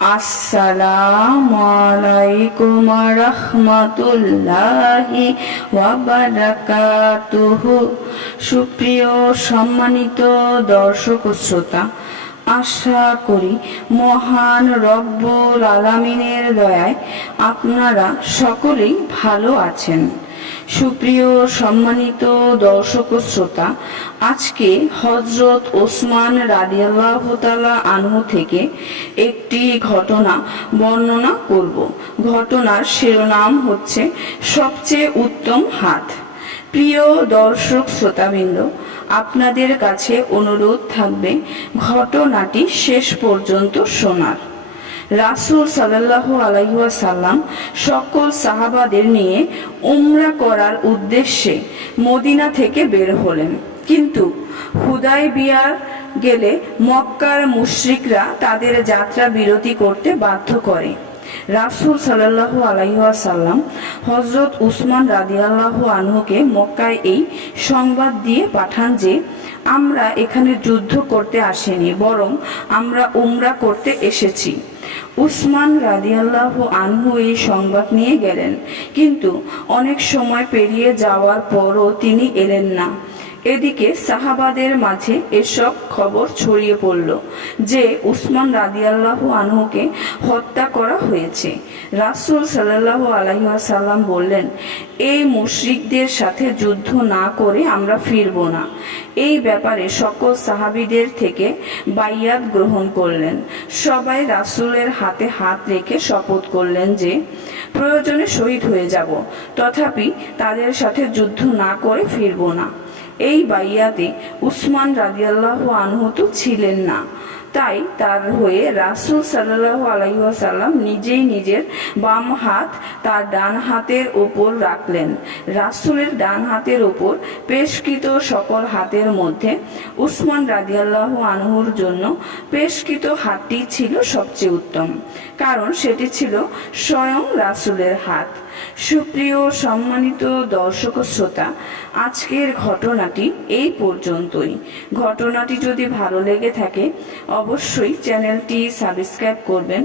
আসসালামু আলাইকুম রাহমাতুল্লাহি ওয়া বারাকাতুহু। সুপ্রিয় সম্মানিত দর্শক ও শ্রোতা, আশা করি মহান রব্বুল আলামিনের দয়ায় আপনারা সকলেই ভালো আছেন। সুপ্রিয় সম্মানিত দর্শক ও শ্রোতা, আজকে হযরত ওসমান রাদিয়াল্লাহু তাআলা আনহু থেকে একটি ঘটনা বর্ণনা করব। ঘটনার শিরোনাম হচ্ছে সবচেয়ে উত্তম হাত। প্রিয় দর্শক শ্রোতাবৃন্দ, আপনাদের কাছে অনুরোধ থাকবে ঘটনাটি শেষ পর্যন্ত শোনার। রাসূল সাল্লাল্লাহু আলাইহি ওয়াসাল্লাম সকল সাহাবাদের নিয়ে উমরা করার উদ্দেশ্যে মদিনা থেকে বের হলেন, কিন্তু হুদায়বিয়ায় গেলে মক্কার মুশরিকরা তাদের যাত্রা বিরতি করতে বাধ্য করে। রাসূল সাল্লাল্লাহু আলাইহি ওয়াসাল্লাম হযরত উসমান রাদিয়াল্লাহু আনহুকে মক্কায় এই সংবাদ দিয়ে পাঠান যে, আমরা এখানে যুদ্ধ করতে আসিনি, বরং আমরা উমরা করতে এসেছি। উসমান রাদিয়াল্লাহু আনহু এই সংবাদ নিয়ে গেলেন, কিন্তু অনেক সময় পেরিয়ে যাওয়ার পরও তিনি এলেন না। এদিকে সাহাবাদের মাঝে এসব খবর ছড়িয়ে পড়ল যে উসমান রাদিয়াল্লাহু আনহুকে হত্যা করা হয়েছে। রাসূল সাল্লাল্লাহু আলাইহি ওয়াসাল্লাম বললেন, এই মুশরিকদের সাথে যুদ্ধ না করে আমরা ফিরব না। এই ব্যাপারে সকল সাহাবীদের থেকে বাইয়াত গ্রহণ করলেন। সবাই রাসূলের হাতে হাত রেখে শপথ করলেন যে প্রয়োজনে শহীদ হয়ে যাব, তথাপি তাদের সাথে যুদ্ধ না করে ফিরব না। এই বাইয়াতে উসমান রাদিয়াল্লাহু আনহু তো ছিলেন না, তাই তার হয়ে রাসূল সাল্লাল্লাহু আলাইহি ওয়াসাল্লাম নিজেই নিজের বাম হাত তার ডান হাতের ওপর রাখলেন। রাসূলের ডান হাতের ওপর পেশকৃত সকল হাতের মধ্যে উসমান রাদিয়াল্লাহু আনহুর জন্য পেশকৃত হাতটি ছিল সবচেয়ে উত্তম, কারণ সেটি ছিল স্বয়ং রাসূলের হাত। সুপ্রিয় সম্মানিত দর্শক ও শ্রোতা, আজকের ঘটনাটি এই পর্যন্তই। ঘটনাটি যদি ভালো লেগে থাকে অবশ্যই চ্যানেলটি সাবস্ক্রাইব করবেন,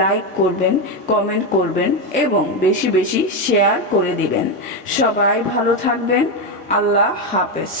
লাইক করবেন, কমেন্ট করবেন এবং বেশি বেশি শেয়ার করে দিবেন। সবাই ভালো থাকবেন। আল্লাহ হাফেজ।